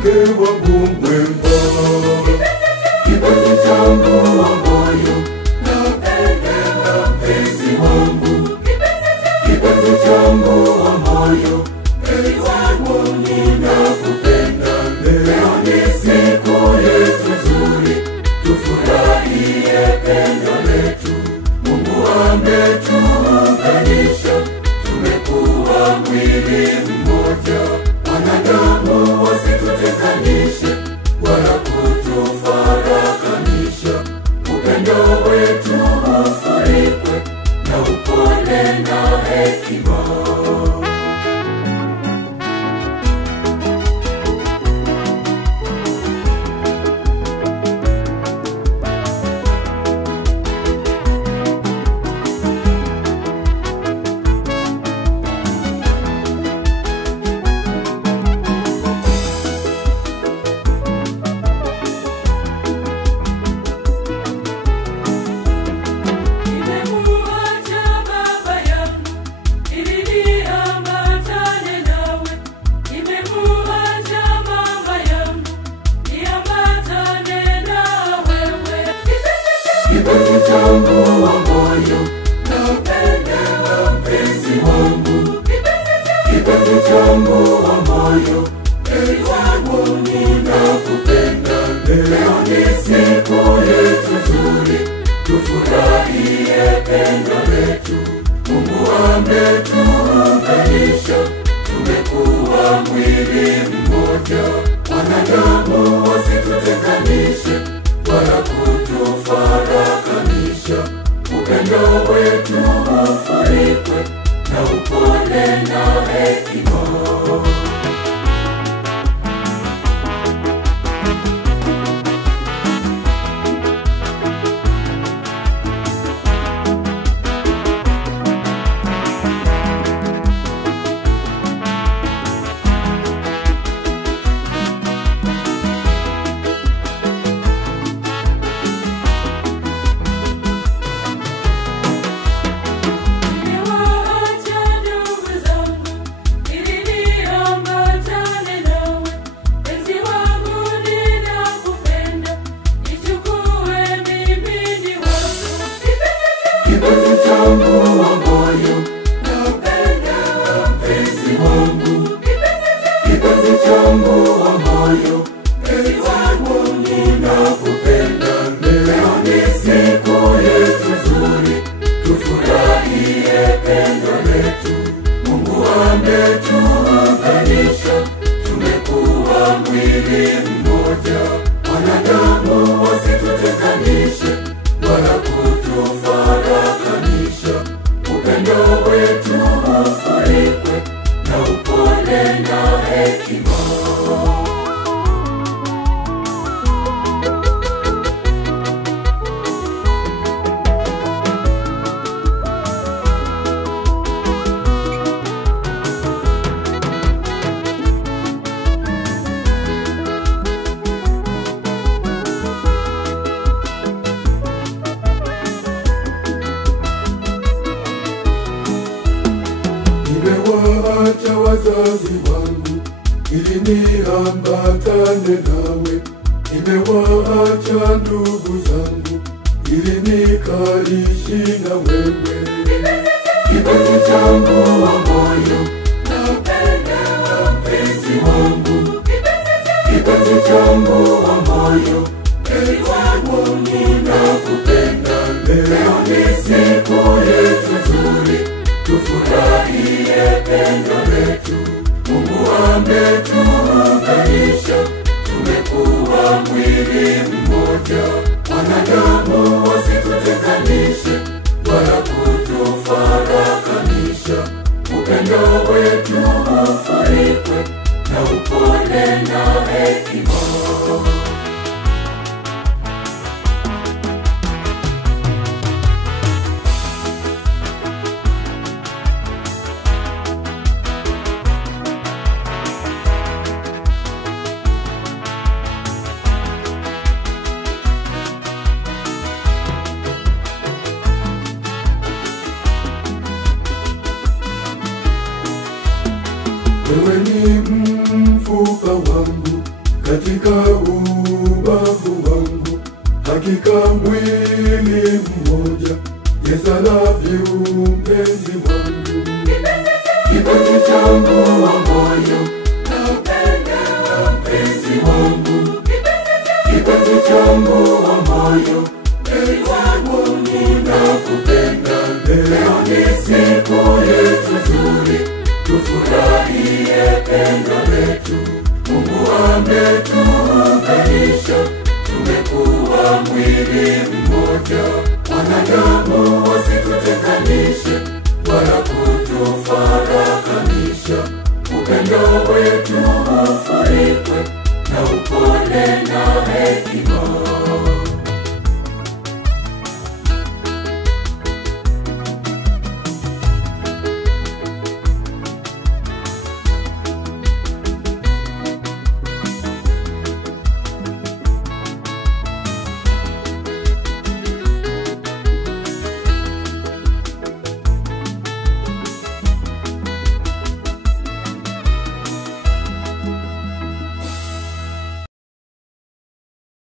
mke wangu mwema, kipenzi changu wa moyo, nampenda mpenzi wangu, kipenzi changu wa moyo, mpenzi wangu ninakupenda. Leo ni siku yetu nzuri, tufurahie pendo letu. Mungu ametuunganisha, tumekuwa mwili mmoja. Wanadamu wasitutenganishe wala kutufarakanisha. Upendo wetu ufurikwe na upole na hekima. Kipenzi changu wa moyo, nampenda mpenzi wangu, kipenzi changu wa moyo, mpenzi wangu ninakupenda. Leo ni siku yetu nzuri, tufurahie pendo letu. Mungu ametuunganisha, tumekuwa mwili mmoja. Wanadamu wasitutenganishe wala kutufarakanisha. Upendo wetu ufurikwe na upole na hekima. Kipenzi changu wa moyo, nampenda mpenzi wangu, kipenzi changu wa moyo, mpenzi wangu ninakupenda. Leo ni siku yetu nzuri, tufurahie pendo letu. Mungu ametuunganisha, tumekuwa mwili mmoja. Wanadamu wasitutenganishe wala kutufarakanisha. Upendo wetu ufurikwe na upole na hekima. Nimewaacha wazazi wangu ili niambatane nawe, nimewaacha ndugu zangu ili nikaishi na wewe. Kipenzi changu wa moyo, nampenda mpenzi wangu, kipenzi changu wa moyo, mpenzi wangu ninakupenda. Leo ni siku yetu nzuri, tufurahie pendo letu. Mungu ametuunganisha, tumekuwa mwili mmoja. Wanadamu wasitutenganishe wala kutufarakanisha. Upendo wetu ufurikwe na upole na hekima. Wewe ni mfupa wangu, katika ubavu wangu, hakika mwili mmoja, Yesu alavyo mpenzi wangu. Kipenzi changu wa moyo, nakupenda mpenzi wangu. Kipenzi changu wa moyo, mpenzi wangu ninakupenda. Leo ni siku yetu nzuri, tufurahie pendo letu. Mungu ametuunganisha, tumekuwa mwili mmoja. Wanadamu wasitutenganishe, wala kutufarakanisha. Upendo wetu ufurikwe na upole na hekima.